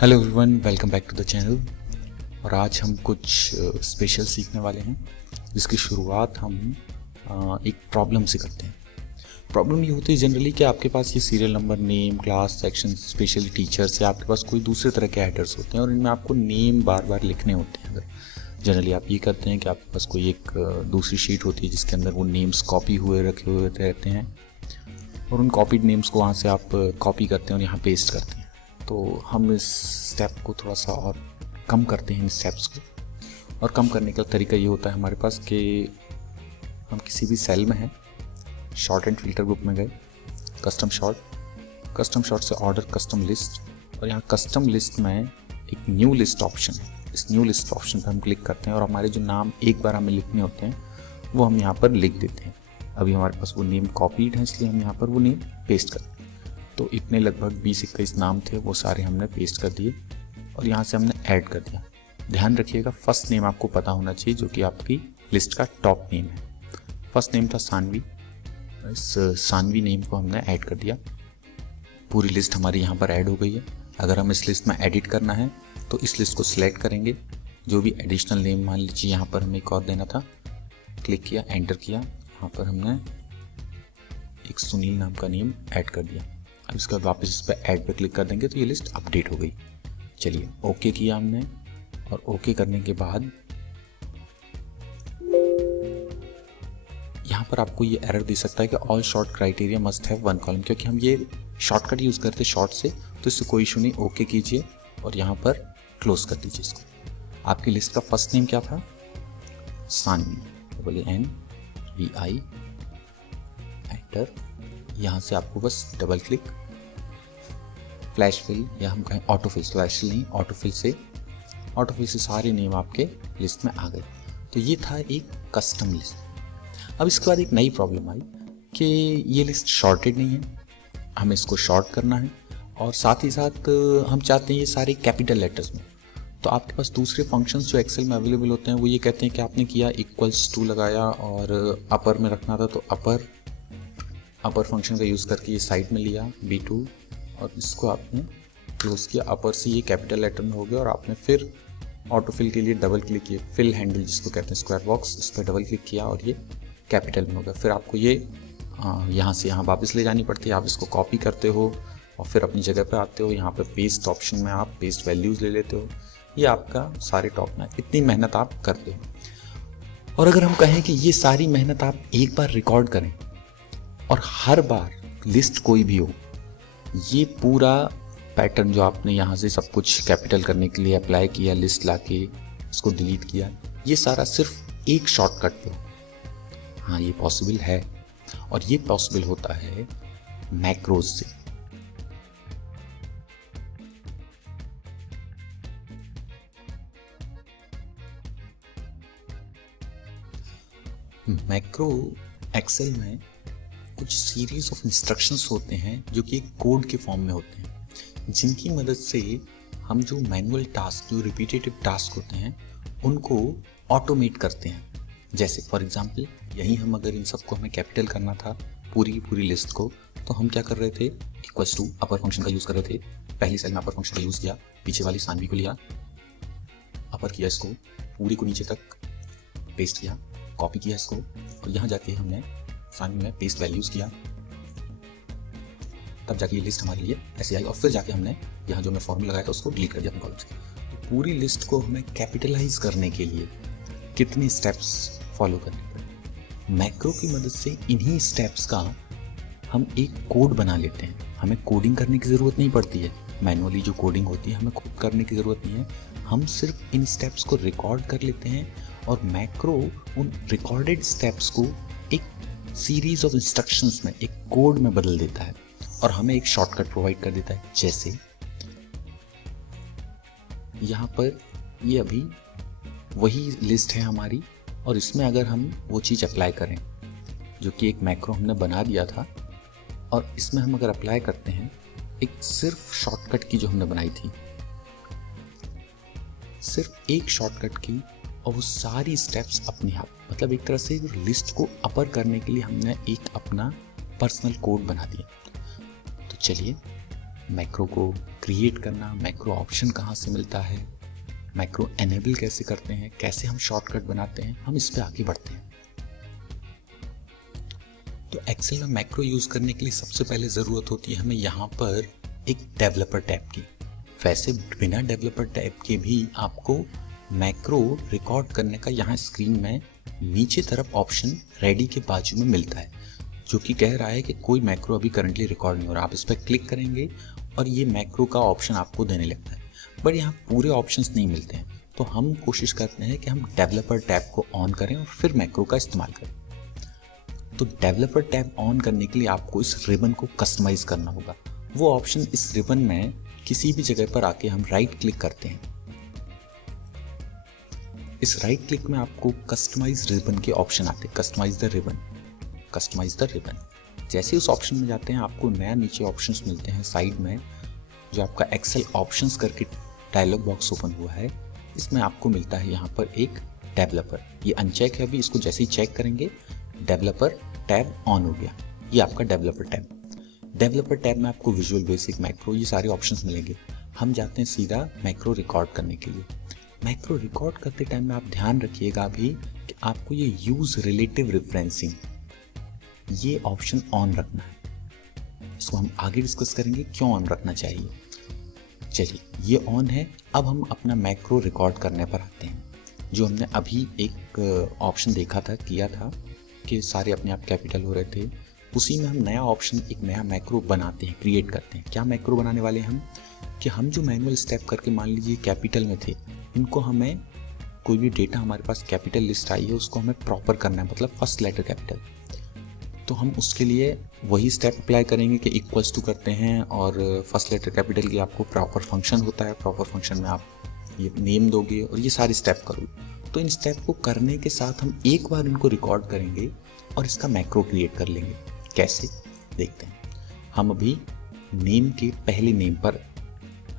Hello everyone, welcome back to the channel. और आज हम कुछ स्पेशल सीखने वाले हैं जिसकी शुरुआत हम एक प्रॉब्लम से करते हैं। प्रॉब्लम ये होती है जनरली कि आपके पास ये serial number, name, class, section, specially teachers या आपके पास कोई दूसरे तरह के हेडर्स होते हैं और इनमें आपको नेम बार बार लिखने होते हैं। अगर जनरली आप ये करते हैं कि आपके पास कोई एक दूसरी शीट होती है जिसके अंदर वो नेम्स कॉपी हुए रखे हुए रहते हैं और उन कॉपीड नेम्स को वहाँ से आप कॉपी करते हैं और यहाँ पेस्ट करते हैं। तो हम इस स्टेप को थोड़ा सा और कम करते हैं, इन स्टेप्स को। और कम करने का तरीका ये होता है हमारे पास कि हम किसी भी सेल में हैं, शॉर्ट एंड फिल्टर ग्रुप में गए, कस्टम शॉर्ट से ऑर्डर कस्टम लिस्ट, और यहाँ कस्टम लिस्ट में एक न्यू लिस्ट ऑप्शन है। इस न्यू लिस्ट ऑप्शन पर हम क्लिक करते हैं और हमारे जो नाम एक बार हमें लिखने होते हैं वो हम यहाँ पर लिख देते हैं। अभी हमारे पास वो नेम कॉपीड है इसलिए हम यहाँ पर वो नेम पेस्ट करते हैं। तो इतने लगभग 20-21 नाम थे, वो सारे हमने पेस्ट कर दिए और यहाँ से हमने ऐड कर दिया। ध्यान रखिएगा, फर्स्ट नेम आपको पता होना चाहिए जो कि आपकी लिस्ट का टॉप नेम है। फर्स्ट नेम था सानवी, इस सानवी नेम को हमने ऐड कर दिया। पूरी लिस्ट हमारी यहाँ पर ऐड हो गई है। अगर हम इस लिस्ट में एडिट करना है तो इस लिस्ट को सिलेक्ट करेंगे, जो भी एडिशनल नेम मान लीजिए यहाँ पर हमें एक और देना था, क्लिक किया, एंटर किया, यहाँ पर हमने एक सुनील नाम का नेम ऐड कर दिया। अब इसके बाद वापस इस पर ऐड पे क्लिक कर देंगे तो ये लिस्ट अपडेट हो गई। चलिए ओके किया हमने, और ओके करने के बाद यहाँ पर आपको ये एरर दे सकता है कि all short criteria must have one column, क्योंकि हम ये शॉर्टकट यूज़ करते शॉर्ट से, तो इससे कोई इशू नहीं। ओके कीजिए और यहाँ पर क्लोज कर दीजिए इसको। आपकी लिस्ट का फर्स्ट नेम क्या था? Saanvi, NVI, enter. यहाँ से आपको बस डबल क्लिक, फ्लैश फिल या हम कहें ऑटोफिल, फ्लैश फिल नहीं, ऑटोफिल से सारे नेम आपके लिस्ट में आ गए। तो ये था एक कस्टम लिस्ट। अब इसके बाद एक नई प्रॉब्लम आई कि ये लिस्ट शॉर्टेड नहीं है, हमें इसको शॉर्ट करना है और साथ ही साथ हम चाहते हैं ये सारे कैपिटल लेटर्स में। तो आपके पास दूसरे फंक्शंस जो एक्सेल में अवेलेबल होते हैं वो ये कहते हैं कि आपने किया =2 लगाया और अपर में रखना था तो अपर फंक्शन का यूज़ करके ये साइड में लिया B2 और इसको आपने क्लोज किया। अपर से ये कैपिटल लेटर में हो गया और आपने फिर ऑटोफिल के लिए डबल क्लिक किया, फिल हैंडल जिसको कहते हैं स्क्वायर बॉक्स, इस पर डबल क्लिक किया और ये कैपिटल में हो गया। फिर आपको ये यहाँ से यहाँ वापस ले जानी पड़ती है। आप इसको कॉपी करते हो और फिर अपनी जगह पे आते हो, यहाँ पर पेस्ट ऑप्शन में आप पेस्ट वैल्यूज़ ले लेते हो। ये आपका सारे टॉप में, इतनी मेहनत आप करते हो। और अगर हम कहें कि ये सारी मेहनत आप एक बार रिकॉर्ड करें और हर बार लिस्ट कोई भी हो, ये पूरा पैटर्न जो आपने यहाँ से सब कुछ कैपिटल करने के लिए अप्लाई किया, लिस्ट लाके इसको डिलीट किया, ये सारा सिर्फ एक शॉर्टकट पे। हाँ, ये पॉसिबल है और ये पॉसिबल होता है मैक्रोज से। मैक्रो एक्सेल में कुछ सीरीज ऑफ इंस्ट्रक्शंस होते हैं जो कि एक कोड के फॉर्म में होते हैं, जिनकी मदद से हम जो मैनुअल टास्क, जो रिपीटेटिव टास्क होते हैं, उनको ऑटोमेट करते हैं। जैसे फॉर एग्जांपल यहीं हम अगर इन सबको हमें कैपिटल करना था, पूरी लिस्ट को, तो हम क्या कर रहे थे? =, अपर फंक्शन का यूज़ कर रहे थे। पहली सेल में अपर फंक्शन का यूज़ किया, पीछे वाली सानवी को लिया, अपर किया, इसको पूरी को नीचे तक पेस्ट किया, कॉपी किया इसको और यहाँ जाके हमने सानवी में पेस्ट वैल्यूज़ किया, तब जाके ये लिस्ट हमारे लिए ऐसे आई। और फिर जाके हमने यहाँ जो मैं फॉर्मूला लगाया था उसको डिलीट कर दिया अपने कॉलम से। तो पूरी लिस्ट को हमें कैपिटलाइज करने के लिए कितने स्टेप्स फॉलो करने पड़े? मैक्रो की मदद से इन्हीं स्टेप्स का हम एक कोड बना लेते हैं। हमें कोडिंग करने की ज़रूरत नहीं पड़ती है, मैनुअली जो कोडिंग होती है हमें खुद करने की ज़रूरत नहीं है। हम सिर्फ इन स्टेप्स को रिकॉर्ड कर लेते हैं और मैक्रो उन रिकॉर्डेड स्टेप्स को एक सीरीज ऑफ इंस्ट्रक्शंस में, एक कोड में बदल देता है और हमें एक शॉर्टकट प्रोवाइड कर देता है। जैसे यहाँ पर ये अभी वही लिस्ट है हमारी और इसमें अगर हम वो चीज़ अप्लाई करें जो कि एक मैक्रो हमने बना दिया था, और इसमें हम अगर अप्लाई करते हैं एक सिर्फ शॉर्टकट की जो हमने बनाई थी, सिर्फ एक शॉर्टकट की, और वो सारी स्टेप्स अपने आप, मतलब एक तरह से लिस्ट को अपर करने के लिए हमने एक अपना पर्सनल कोड बना दिया। तो चलिए मैक्रो को क्रिएट करना, मैक्रो ऑप्शन कहाँ से मिलता है, मैक्रो एनेबल कैसे करते हैं, कैसे हम शॉर्टकट बनाते हैं, हम इस पे आगे बढ़ते हैं। तो एक्सेल में मैक्रो यूज़ करने के लिए सबसे पहले ज़रूरत होती है हमें यहाँ पर एक डेवलपर टैब की। वैसे बिना डेवलपर टैब के भी आपको मैक्रो रिकॉर्ड करने का यहाँ स्क्रीन में नीचे तरफ ऑप्शन रेडी के बाजू में मिलता है, जो कि कह रहा है कि कोई मैक्रो अभी करंटली रिकॉर्ड नहीं हो रहा। आप इस पर क्लिक करेंगे और ये मैक्रो का ऑप्शन आपको देने लगता है, बट यहाँ पूरे ऑप्शंस नहीं मिलते हैं। तो हम कोशिश करते हैं कि हम डेवलपर टैब को ऑन करें और फिर मैक्रो का इस्तेमाल करें। तो डेवलपर टैब ऑन करने के लिए आपको इस रिबन को कस्टमाइज करना होगा। वो ऑप्शन इस रिबन में किसी भी जगह पर आके हम राइट क्लिक करते हैं। इस राइट क्लिक में आपको कस्टमाइज रिबन के ऑप्शन आते हैं, customise the ribbon, customise the ribbon. जैसे उस ऑप्शन में जाते हैं आपको नया नीचे ऑप्शंस मिलते हैं साइड में, जो आपका एक्सेल ऑप्शंस करके डायलॉग बॉक्स ओपन हुआ है। इसमें आपको मिलता है यहाँ पर एक डेवलपर, ये अनचेक है अभी, इसको जैसे ही चेक करेंगे डेवलपर टैब ऑन हो गया। ये आपका डेवलपर टैब। डेवलपर टैब में आपको विजुअल बेसिक, मैक्रो, ये सारे ऑप्शंस मिलेंगे। हम जाते हैं सीधा मैक्रो रिकॉर्ड करने के लिए। मैक्रो रिकॉर्ड करते टाइम में आप ध्यान रखिएगा अभी कि आपको ये यूज रिलेटिव रेफरेंसिंग, ये ऑप्शन ऑन रखना है। इसको हम आगे डिस्कस करेंगे क्यों ऑन रखना चाहिए। चलिए, ये ऑन है। अब हम अपना मैक्रो रिकॉर्ड करने पर आते हैं। जो हमने अभी एक ऑप्शन देखा था, किया था कि सारे अपने आप कैपिटल हो रहे थे, उसी में हम नया ऑप्शन, एक नया मैक्रो बनाते हैं, क्रिएट करते हैं। क्या मैक्रो बनाने वाले हम, कि हम जो मैनुअल स्टेप करके मान लीजिए कैपिटल में थे, इनको हमें कोई भी डेटा हमारे पास कैपिटल लिस्ट आई है उसको हमें प्रॉपर करना है, मतलब फर्स्ट लेटर कैपिटल। तो हम उसके लिए वही स्टेप अप्लाई करेंगे कि इक्वल्स टू करते हैं और फर्स्ट लेटर कैपिटल की आपको प्रॉपर फंक्शन होता है, प्रॉपर फंक्शन में आप ये नेम दोगे और ये सारे स्टेप करोगे। तो इन स्टेप को करने के साथ हम एक बार इनको रिकॉर्ड करेंगे और इसका मैक्रो क्रिएट कर लेंगे। कैसे, देखते हैं। हम अभी नेम के पहले नेम पर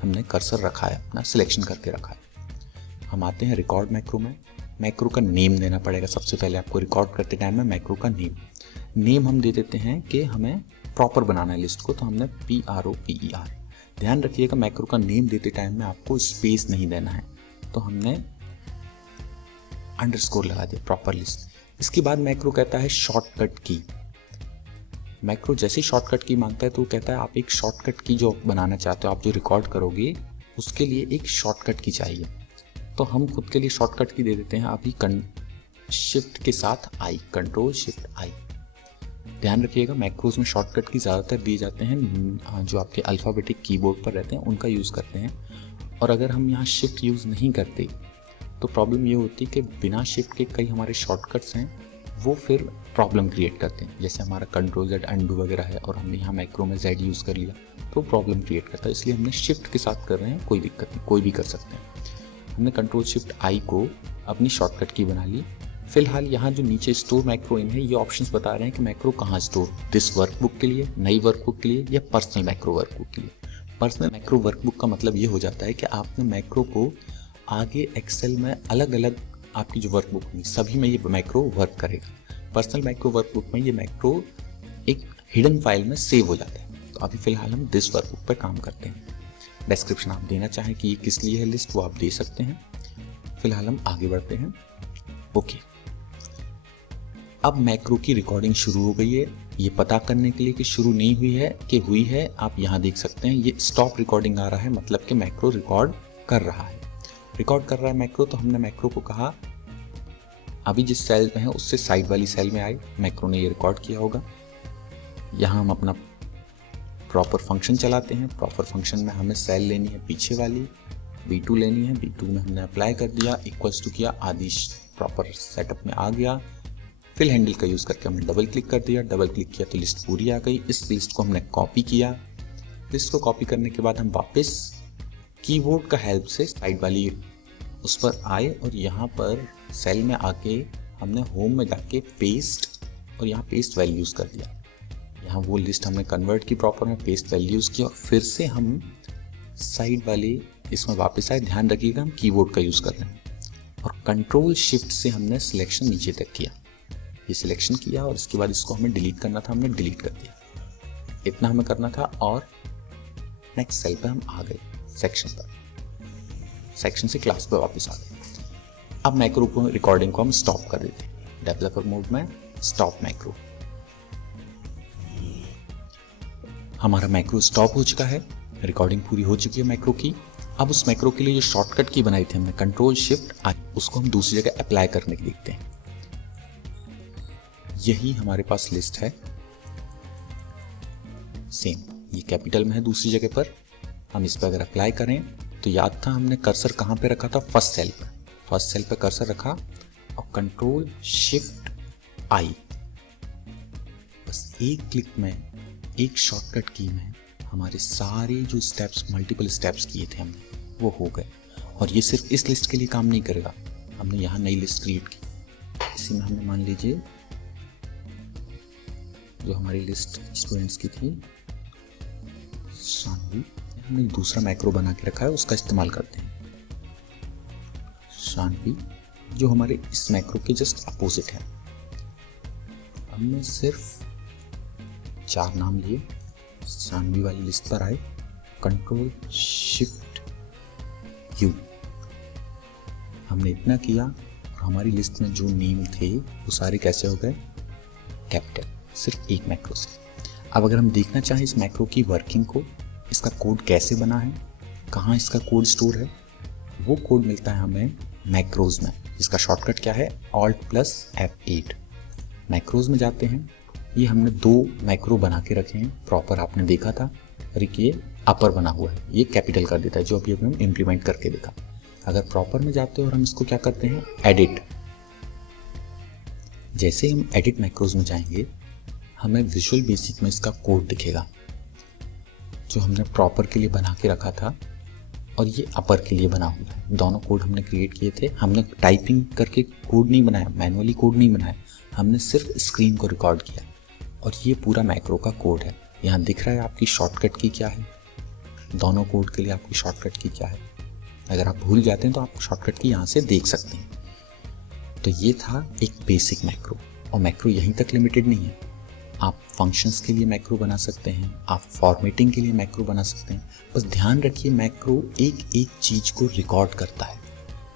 हमने कर्सर रखा है, अपना सिलेक्शन करके रखा है। हम आते हैं रिकॉर्ड मैक्रो में। मैक्रो का नेम देना पड़ेगा सबसे पहले आपको रिकॉर्ड करते टाइम में। मैक्रो का नेम हम दे देते हैं कि हमें प्रॉपर बनाना है लिस्ट को, तो हमने PROPER। ध्यान रखिएगा मैक्रो का नेम देते टाइम में आपको स्पेस नहीं देना है, तो हमने अंडरस्कोर लगा दिया, प्रॉपर लिस्ट। इसके बाद मैक्रो कहता है शॉर्टकट की। मैक्रो जैसे ही शॉर्टकट की मांगता है तो वो कहता है आप एक शॉर्टकट की जो बनाना चाहते हो, आप जो रिकॉर्ड करोगे उसके लिए एक शॉर्टकट की चाहिए। तो हम खुद के लिए शॉर्टकट की दे देते हैं अभी शिफ्ट के साथ आई, कंट्रोल शिफ्ट आई। ध्यान रखिएगा मैक्रोज में शॉर्टकट की ज़्यादातर दिए जाते हैं जो आपके अल्फ़ाबेटिक कीबोर्ड पर रहते हैं, उनका यूज़ करते हैं। और अगर हम यहाँ शिफ्ट यूज़ नहीं करते तो प्रॉब्लम ये होती है कि बिना शिफ्ट के कई हमारे शॉर्टकट्स हैं वो फिर प्रॉब्लम क्रिएट करते हैं। जैसे हमारा कंट्रोल Z अंडू वगैरह है और हमने यहाँ मैक्रो में Z यूज़ कर लिया तो प्रॉब्लम क्रिएट करता है, इसलिए हमने शिफ्ट के साथ कर रहे हैं, कोई दिक्कत नहीं, कोई भी कर सकते हैं। हमने कंट्रोल शिफ्ट आई को अपनी शॉर्टकट की बना ली। फिलहाल यहाँ जो नीचे स्टोर मैक्रो इन है, ये ऑप्शंस बता रहे हैं कि मैक्रो कहाँ स्टोर, दिस वर्कबुक के लिए, नई वर्कबुक के लिए, या पर्सनल मैक्रो वर्कबुक के लिए। पर्सनल मैक्रो वर्कबुक का मतलब ये हो जाता है कि आपने मैक्रो को आगे एक्सेल में अलग अलग आपकी जो वर्कबुक होगी सभी में ये मैक्रो वर्क करेगा। पर्सनल मैक्रो वर्कबुक में ये मैक्रो एक हिडन फाइल में सेव हो जाता है। तो अभी फिलहाल हम दिस वर्कबुक पर काम करते हैं। डिस्क्रिप्शन आप देना चाहें कि ये किस लिए है लिस्ट, वो आप दे सकते हैं। फिलहाल हम आगे बढ़ते हैं। ओके, अब मैक्रो की रिकॉर्डिंग शुरू हो गई है। ये पता करने के लिए कि शुरू नहीं हुई है कि हुई है, आप यहाँ देख सकते हैं ये स्टॉप रिकॉर्डिंग आ रहा है, मतलब कि मैक्रो रिकॉर्ड कर रहा है। रिकॉर्ड कर रहा है मैक्रो, तो हमने मैक्रो को कहा अभी जिस सेल में है उससे साइड वाली सेल में आए, मैक्रो ने ये रिकॉर्ड किया होगा। यहाँ हम अपना प्रॉपर फंक्शन चलाते हैं। प्रॉपर फंक्शन में हमें सेल लेनी है पीछे वाली, B2 लेनी है, B2 में हमने अप्लाई कर दिया, इक्वल्स टू किया, आदि प्रॉपर सेटअप में आ गया। फिल हैंडल का यूज़ करके हमने डबल क्लिक कर दिया, डबल क्लिक किया तो लिस्ट पूरी आ गई। इस लिस्ट को हमने कॉपी किया। लिस्ट को कॉपी करने के बाद हम वापस कीबोर्ड का हेल्प से साइड वाली उस पर आए और यहाँ पर सेल में आके हमने होम में जाके पेस्ट और यहाँ पेस्ट वैल्यूज़ कर दिया। यहाँ वो लिस्ट हमने कन्वर्ट की प्रॉपर में, पेस्ट वैल्यूज़ की, और फिर से हम साइड वाले इसमें वापस आए। ध्यान रखिएगा हम कीबोर्ड का यूज़ कर रहे हैं और कंट्रोल शिफ्ट से हमने सिलेक्शन नीचे तक किया। ये सिलेक्शन किया और इसके बाद इसको हमें डिलीट करना था, हमने डिलीट कर दिया। इतना हमें करना था और नेक्स्ट सेल पे हम आ गए, सेक्शन पर, सेक्शन से क्लास पे वापस आ गए। अब मैक्रो को, रिकॉर्डिंग को हम स्टॉप कर देते हैं। डेवलपर मोड में स्टॉप मैक्रो, हमारा मैक्रो स्टॉप हो चुका है, रिकॉर्डिंग पूरी हो चुकी है मैक्रो की। अब उस मैक्रो के लिए जो शॉर्टकट की बनाई थी हमने कंट्रोल शिफ्ट आई, उसको हम दूसरी जगह अप्लाई करने के देखते हैं। यही हमारे पास लिस्ट है, सेम ये कैपिटल में है दूसरी जगह पर। हम इस पर अगर अप्लाई करें तो याद था हमने कर्सर कहाँ पे रखा था, फर्स्ट सेल पर। फर्स्ट सेल पर कर्सर रखा और कंट्रोल शिफ्ट आई, बस एक क्लिक में, एक शॉर्टकट की में हमारे सारे जो स्टेप्स, मल्टीपल स्टेप्स किए थे हमने, वो हो गए। और ये सिर्फ इस लिस्ट के लिए काम नहीं करेगा। हमने यहाँ नई लिस्ट क्रिएट की, इसी में हमने मान लीजिए जो हमारी लिस्ट स्टूडेंट्स की थी शानवी, हमने दूसरा मैक्रो बना के रखा है, उसका इस्तेमाल करते हैं। शानवी जो हमारे इस मैक्रो के जस्ट अपोजिट है। हमने सिर्फ 4 नाम लिए, शानवी वाली लिस्ट पर आए, कंट्रोल शिफ्ट यू, हमने इतना किया और हमारी लिस्ट में जो नेम थे वो सारे कैसे हो गए, कैपिटल, सिर्फ एक मैक्रो से। अब अगर हम देखना चाहें इस मैक्रो की वर्किंग को, इसका कोड कैसे बना है, कहाँ इसका कोड स्टोर है, वो कोड मिलता है हमें मैक्रोज में, जिसका शॉर्टकट क्या है, Alt+F8। मैक्रोज में जाते हैं, ये हमने 2 मैक्रो बना के रखे हैं प्रॉपर, आपने देखा था। और ये अपर बना हुआ है, ये कैपिटल कर देता है, जो अभी हम इम्प्लीमेंट करके देखा। अगर प्रॉपर में जाते हैं और हम इसको क्या करते हैं, एडिट, जैसे हम एडिट मैक्रोज में जाएंगे हमें विजुअल बेसिक में इसका कोड दिखेगा जो हमने प्रॉपर के लिए बना के रखा था, और ये अपर के लिए बना हुआ है। दोनों कोड हमने क्रिएट किए थे, हमने टाइपिंग करके कोड नहीं बनाया, मैनुअली कोड नहीं बनाया, हमने सिर्फ स्क्रीन को रिकॉर्ड किया। और ये पूरा मैक्रो का कोड है। यहाँ दिख रहा है आपकी शॉर्टकट की क्या है, दोनों कोड के लिए आपकी शॉर्टकट की क्या है। अगर आप भूल जाते हैं तो आप शॉर्टकट की यहाँ से देख सकते हैं। तो ये था एक बेसिक मैक्रो, और मैक्रो यहीं तक लिमिटेड नहीं है। आप फंक्शंस के लिए मैक्रो बना सकते हैं, आप फॉर्मेटिंग के लिए मैक्रो बना सकते हैं। बस ध्यान रखिए मैक्रो एक एक चीज़ को रिकॉर्ड करता है,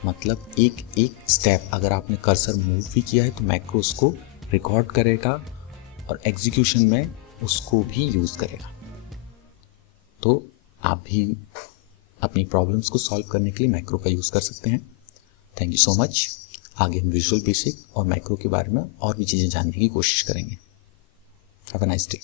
मतलब एक एक स्टेप, अगर आपने कर्सर मूव भी किया है तो मैक्रो उसको रिकॉर्ड करेगा और एग्जीक्यूशन में उसको भी यूज़ करेगा। तो आप भी अपनी प्रॉब्लम्स को सॉल्व करने के लिए मैक्रो का यूज़ कर सकते हैं। Thank you so much. आगे हम विजुअल बेसिक और मैक्रो के बारे में और भी चीज़ें जानने की कोशिश करेंगे। Have a nice day.